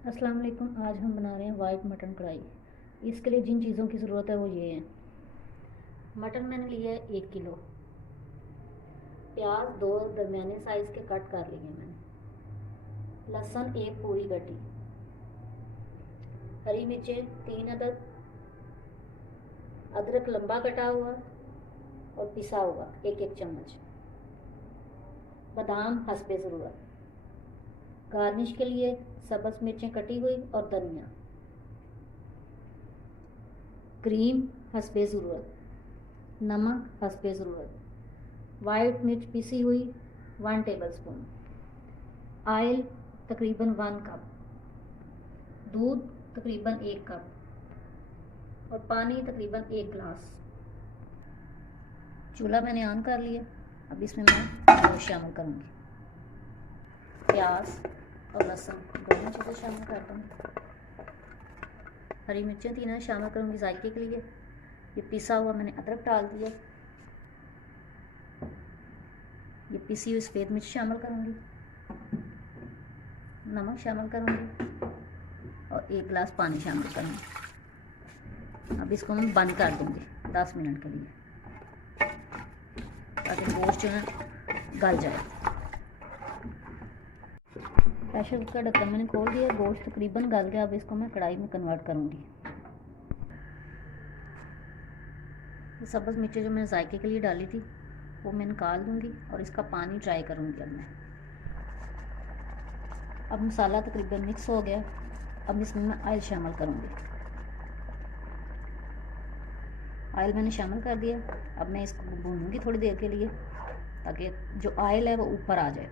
अस्सलाम वालेकुम। आज हम बना रहे हैं वाइट मटन कढ़ाई। इसके लिए जिन चीज़ों की ज़रूरत है वो ये है। मटन मैंने लिया है 1 किलो। प्याज 2 दरमियाने साइज़ के कट कर लिए मैंने। लहसुन 1 पूरी कटी। हरी मिर्चें 3 अदद। अदरक लंबा कटा हुआ और पिसा हुआ 1-1 चम्मच। बादाम हस्बे ज़रूरत। गार्निश के लिए सब्ज़ मिर्चें कटी हुई और धनिया। क्रीम हस्बे ज़रूरत। नमक हस्बे ज़रूरत। वाइट मिर्च पिसी हुई 1 टेबलस्पून। ऑयल तकरीबन 1 कप। दूध तकरीबन 1 कप और पानी तकरीबन 1 गिलास। चूल्हा मैंने ऑन कर लिया। अब इसमें मैं गोश्त शामिल करूँगी। प्याज और लहसुन दोनों चीज़ें शामिल कर दूँगी। हरी मिर्चें 3 शामिल करूँगी जायके के लिए। ये पिसा हुआ मैंने अदरक डाल दिया। ये पिसी हुई सफ़ेद मिर्च शामिल करूँगी। नमक शामिल करूँगी और 1 गिलास पानी शामिल करूँगी। अब इसको मैं बंद कर दूँगी 10 मिनट के लिए, ताकि गोश्त जो है गल जाए। प्रेशर कुकर ढक्कन मैंने खोल दिया। गोश्त तकरीबन गल गया। अब इसको मैं कढ़ाई में कन्वर्ट करूँगी। सब्ज़ मिर्चें जो मैंने जायके के लिए डाली थी वो मैं निकाल दूँगी और इसका पानी ट्राई करूँगी। अब मसाला तकरीबन मिक्स हो गया। अब इसमें मैं ऑयल शामिल करूँगी। ऑयल मैंने शामिल कर दिया। अब मैं इसको भूनूंगी थोड़ी देर के लिए, ताकि जो ऑयल है वो ऊपर आ जाए।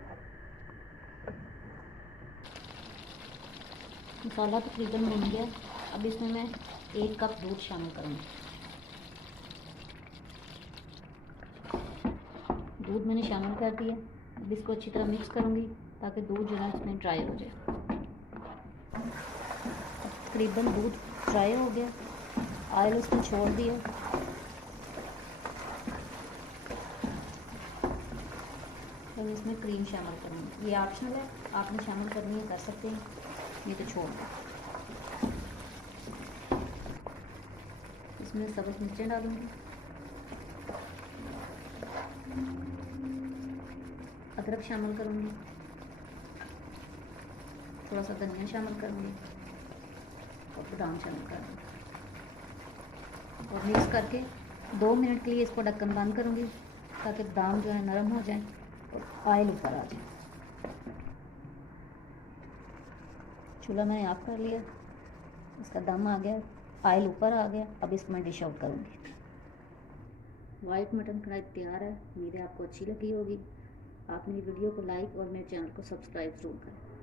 मसाला तकरीबन भून गया। अब इसमें मैं 1 कप दूध शामिल करूँगी। दूध मैंने शामिल कर दिया। अब इसको अच्छी तरह मिक्स करूँगी ताकि दूध जो है इसमें ड्राई हो जाए। अब तकरीबन दूध ड्राई हो गया। ऑयल उसमें छोड़ दिया। अब इसमें क्रीम शामिल करूँगी। ये ऑप्शनल है, आपने शामिल करनी है कर सकते हैं, ये तो छोड़ दें। इसमें सब्ज़ मिर्चें डालूँगी। अदरक शामिल करूँगी। थोड़ा सा धनिया शामिल करूँगी और बादाम शामिल करूँगी और मिक्स करके 2 मिनट के लिए इसको ढक्कन बंद करूँगी, ताकि बादाम जो है नरम हो जाए और ऑयल ऊपर आ जाए। चूल्हा मैंने ऑफ कर लिया। इसका दम आ गया, ऑयल ऊपर आ गया। अब इसको मैं डिश आउट करूँगी। वाइट मटन कढ़ाई तैयार है। उम्मीद है आपको अच्छी लगी होगी। आप मेरी वीडियो को लाइक और मेरे चैनल को सब्सक्राइब ज़रूर करें।